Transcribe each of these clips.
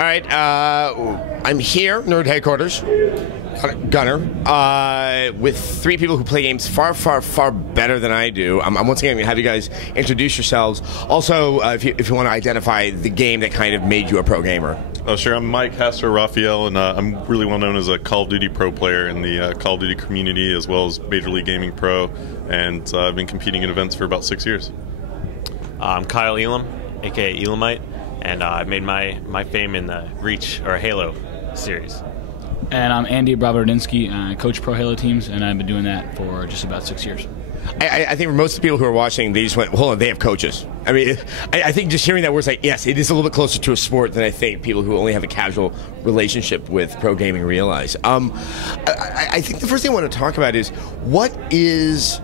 All right, I'm here, Nerd Headquarters, Gunnar, with three people who play games far, far, far better than I do. I'm once again going to have you guys introduce yourselves. Also, if you want to identify the game that kind of made you a pro gamer. Oh, sure. I'm Mike Hastr0, and I'm really well known as a Call of Duty pro player in the Call of Duty community, as well as Major League Gaming Pro, and I've been competing in events for about 6 years. I'm Kyle Elam, aka Elamite, and I made my fame in the Reach or Halo series. And I'm Andy Bravo-Radinsky, I coach pro Halo teams, and I've been doing that for just about 6 years. I think for most of the people who are watching, they just went, hold on, they have coaches. I mean, I think just hearing that word's like, yes, it is a little bit closer to a sport than I think people who only have a casual relationship with pro gaming realize. I think the first thing I want to talk about is, what is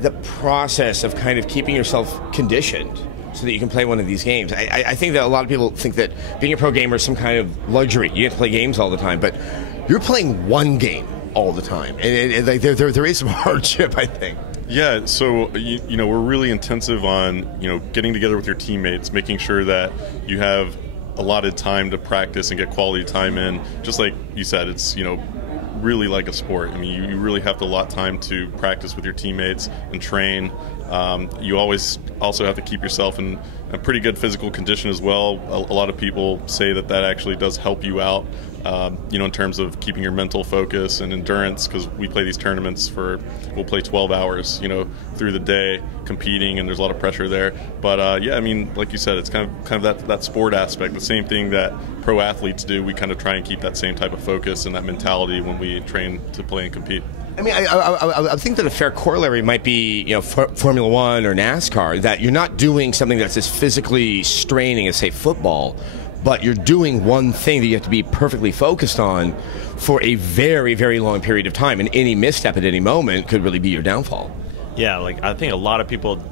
the process of kind of keeping yourself conditioned so that you can play one of these games? I think that a lot of people think that being a pro gamer is some kind of luxury. You have to play games all the time, but you're playing one game all the time, and like, there is some hardship, I think. Yeah, so you know, we're really intensive on getting together with your teammates, making sure that you have allotted time to practice and get quality time in. Just like you said, it's really like a sport. I mean, you really have to allot time to practice with your teammates and train. You always also have to keep yourself in a pretty good physical condition as well. A lot of people say that actually does help you out, in terms of keeping your mental focus and endurance, because we play these tournaments we'll play 12 hours, through the day competing, and there's a lot of pressure there. But yeah, I mean, like you said, it's kind of that sport aspect, the same thing that pro athletes do. We kind of try and keep that same type of focus and that mentality when we train to play and compete. I mean, I think that a fair corollary might be, Formula One or NASCAR, that you're not doing something that's as physically straining as, say, football, but you're doing one thing that you have to be perfectly focused on for a very, very long period of time, and any misstep at any moment could really be your downfall. Yeah, like I think a lot of people,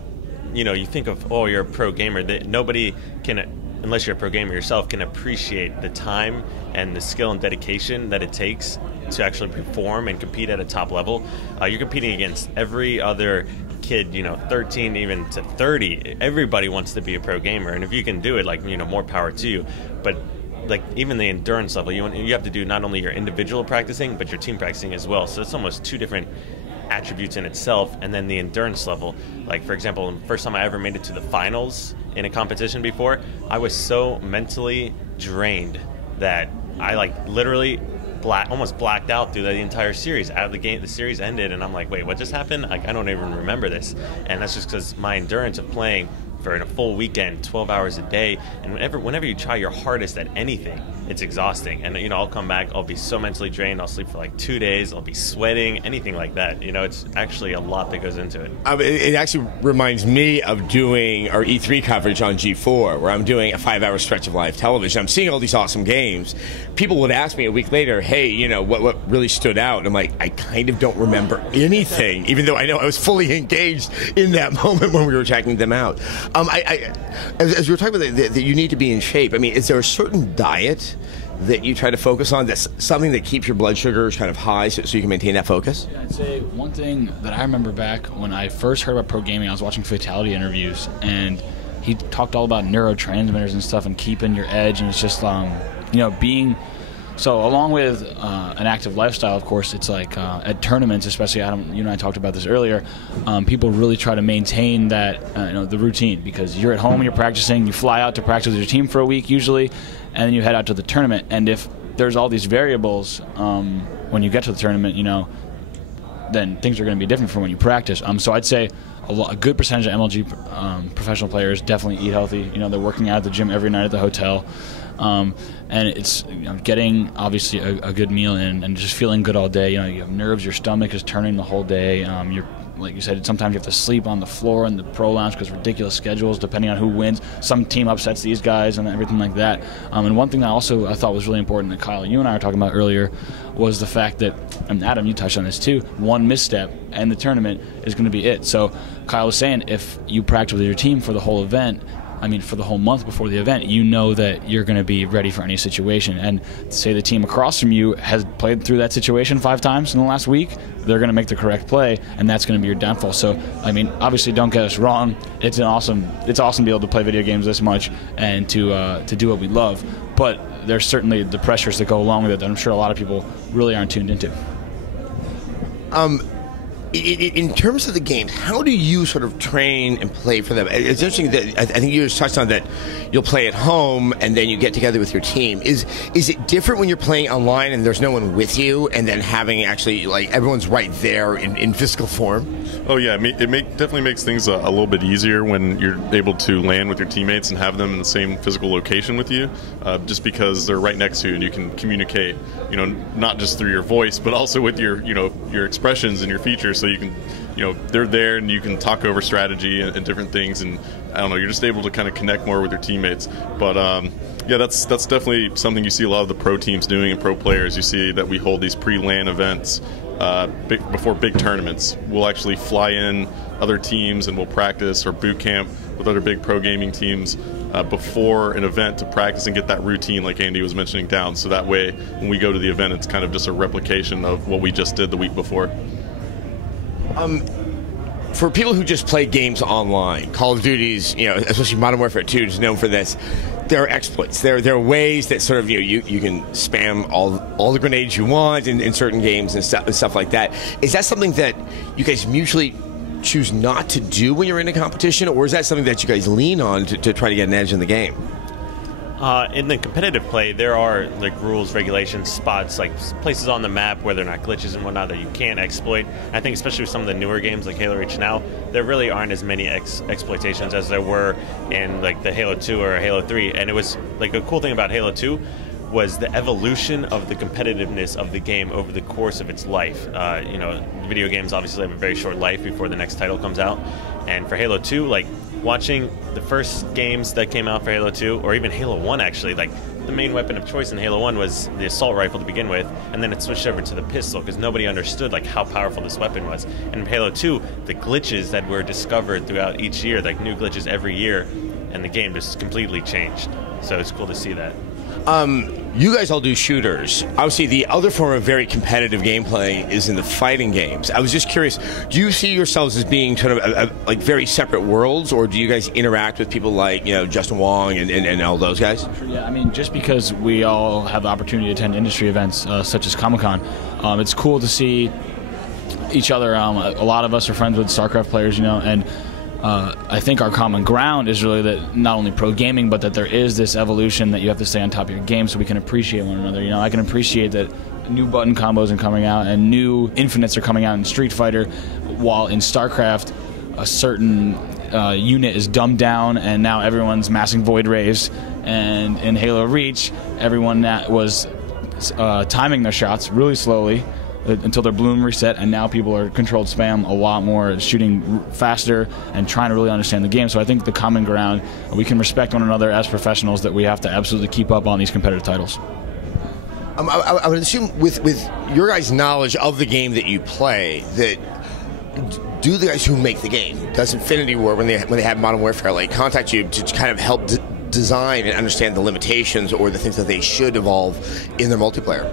you think of, oh, you're a pro gamer, that nobody can, unless you're a pro gamer yourself, can appreciate the time and the skill and dedication that it takes to actually perform and compete at a top level. You're competing against every other kid, 13 even to 30. Everybody wants to be a pro gamer, and if you can do it, like, more power to you. But like, even the endurance level, you have to do not only your individual practicing, but your team practicing as well. So it's almost two different attributes in itself. And then the endurance level, like, for example, the first time I ever made it to the finals in a competition before, I was so mentally drained that I literally almost blacked out through the entire series. Out of the game, the series ended, and I'm like, wait, what just happened? Like, I don't even remember this. And that's just because my endurance of playing for a full weekend, 12 hours a day, and whenever you try your hardest at anything, it's exhausting. And I'll come back, I'll be so mentally drained, I'll sleep for like 2 days, I'll be sweating, anything like that. It's actually a lot that goes into it. It actually reminds me of doing our E3 coverage on G4, where I'm doing a 5-hour stretch of live television. I'm seeing all these awesome games. People would ask me a week later, hey, what really stood out? And I'm like, I kind of don't remember anything, even though I know I was fully engaged in that moment when we were checking them out. As we were talking about that you need to be in shape, I mean, is there a certain diet that you try to focus on, that's something that keeps your blood sugars kind of high so you can maintain that focus? Yeah, I'd say one thing that I remember back when I first heard about pro gaming, I was watching Fatality interviews, and he talked all about neurotransmitters and stuff and keeping your edge, and it's just, being... So along with an active lifestyle, of course, it's like at tournaments, especially, Adam, you and I talked about this earlier, people really try to maintain that, the routine, because you're at home and you're practicing, you fly out to practice with your team for a week usually, and then you head out to the tournament. And if there's all these variables when you get to the tournament, then things are going to be different from when you practice. So I'd say a good percentage of MLG professional players definitely eat healthy. They're working out at the gym every night at the hotel. And it's getting obviously a good meal and just feeling good all day. You have nerves, your stomach is turning the whole day. You're, like you said, sometimes you have to sleep on the floor in the pro lounge because ridiculous schedules depending on who wins. Some team upsets these guys and everything like that. And one thing that I thought was really important that Kyle, you and I were talking about earlier, was the fact that, and Adam, you touched on this too, one misstep and the tournament is going to be it. So Kyle was saying, if you practice with your team for the whole event, for the whole month before the event, that you're going to be ready for any situation. And say the team across from you has played through that situation 5 times in the last week, they're going to make the correct play, and that's going to be your downfall. So, obviously, don't get us wrong. It's awesome to be able to play video games this much and to do what we love. but there's certainly the pressures that go along with it that I'm sure a lot of people really aren't tuned into. In terms of the games, how do you sort of train and play for them? It's interesting that I think you just touched on that you'll play at home and then you get together with your team. Is it different when you're playing online and there's no one with you, and then having actually like everyone's right there in physical form? Oh yeah, it definitely makes things a little bit easier when you're able to land with your teammates and have them in the same physical location with you, just because they're right next to you and you can communicate, not just through your voice, but also with your expressions and your features. So you can, they're there and you can talk over strategy and different things, and I don't know, you're just able to kind of connect more with your teammates. But yeah, that's definitely something you see a lot of the pro teams doing and pro players. You see that we hold these pre-LAN events before big tournaments. We'll actually fly in other teams and we'll practice or boot camp with other big pro gaming teams before an event to practice and get that routine, like Andy was mentioning, down. So that way, when we go to the event, it's kind of just a replication of what we just did the week before. For people who just play games online, Call of Duty's, especially Modern Warfare 2 is known for this. There are exploits. There are ways that sort of you can spam all the grenades you want in certain games and stuff like that. Is that something that you guys mutually choose not to do when you're in a competition, or is that something that you guys lean on to try to get an edge in the game? In the competitive play, there are like rules, regulations, spots, like places on the map where there are not glitches and whatnot that you can't exploit. I think especially with some of the newer games like Halo Reach now, there really aren't as many exploitations as there were in like the Halo 2 or Halo 3. And it was like a cool thing about Halo 2 was the evolution of the competitiveness of the game over the course of its life. Video games obviously have a very short life before the next title comes out. And for Halo 2, like watching the first games that came out for Halo 2, or even Halo 1 actually, like the main weapon of choice in Halo 1 was the assault rifle to begin with, and then it switched over to the pistol because nobody understood like how powerful this weapon was. And in Halo 2, the glitches that were discovered throughout each year, like new glitches every year, and the game just completely changed. So it's cool to see that. You guys all do shooters. Obviously, the other form of very competitive gameplay is in the fighting games. I was just curious, do you see yourselves as being sort of like very separate worlds, or do you guys interact with people like Justin Wong and all those guys? Sure, yeah, I mean, just because we all have the opportunity to attend industry events such as Comic-Con, it's cool to see each other. A lot of us are friends with StarCraft players, and I think our common ground is really that not only pro gaming, but that there is this evolution that you have to stay on top of your game so we can appreciate one another. I can appreciate that new button combos are coming out and new infinites are coming out in Street Fighter, while in StarCraft a certain unit is dumbed down and now everyone's massing void rays, and in Halo Reach everyone that was timing their shots really slowly until their bloom reset, and now people are controlled spam a lot more, shooting faster and trying to really understand the game. So I think the common ground, we can respect one another as professionals, that we have to absolutely keep up on these competitive titles. I would assume with your guys' knowledge of the game that you play, that do the guys who make the game, does Infinity Ward, when they have Modern Warfare, like contact you to kind of help design and understand the limitations or the things that they should evolve in their multiplayer?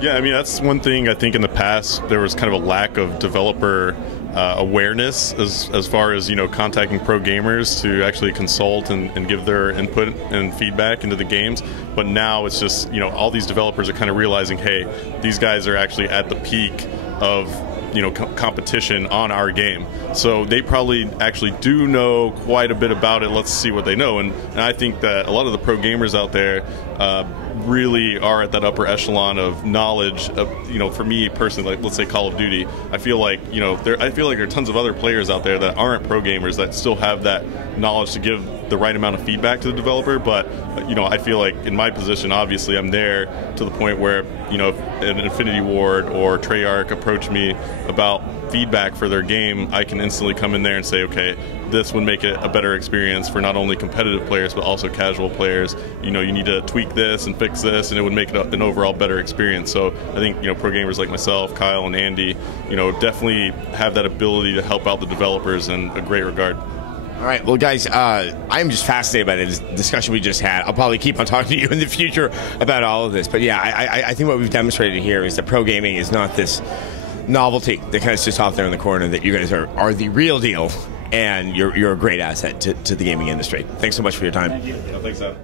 Yeah, I mean, that's one thing I think in the past there was kind of a lack of developer awareness as far as, contacting pro gamers to actually consult and give their input and feedback into the games. But now it's just, all these developers are kind of realizing, hey, these guys are actually at the peak of competition on our game, so they probably actually do know quite a bit about it. Let's see what they know, and I think that a lot of the pro gamers out there really are at that upper echelon of knowledge of, for me personally, like let's say Call of Duty, I feel like there are tons of other players out there that aren't pro gamers that still have that knowledge to give the right amount of feedback to the developer. But I feel like in my position, obviously I'm there to the point where if an Infinity Ward or Treyarch approach me about feedback for their game, I can instantly come in there and say, okay, this would make it a better experience for not only competitive players but also casual players. You need to tweak this and fix this, and it would make it an overall better experience. So I think pro gamers like myself, Kyle, and Andy, definitely have that ability to help out the developers in a great regard. All right, well, guys, I'm just fascinated by this discussion we just had. I'll probably keep on talking to you in the future about all of this. But yeah, I think what we've demonstrated here is that pro gaming is not this novelty that kind of sits off there in the corner, that you guys are the real deal, and you're a great asset to the gaming industry. Thanks so much for your time. Thank you. Thanks, Adam.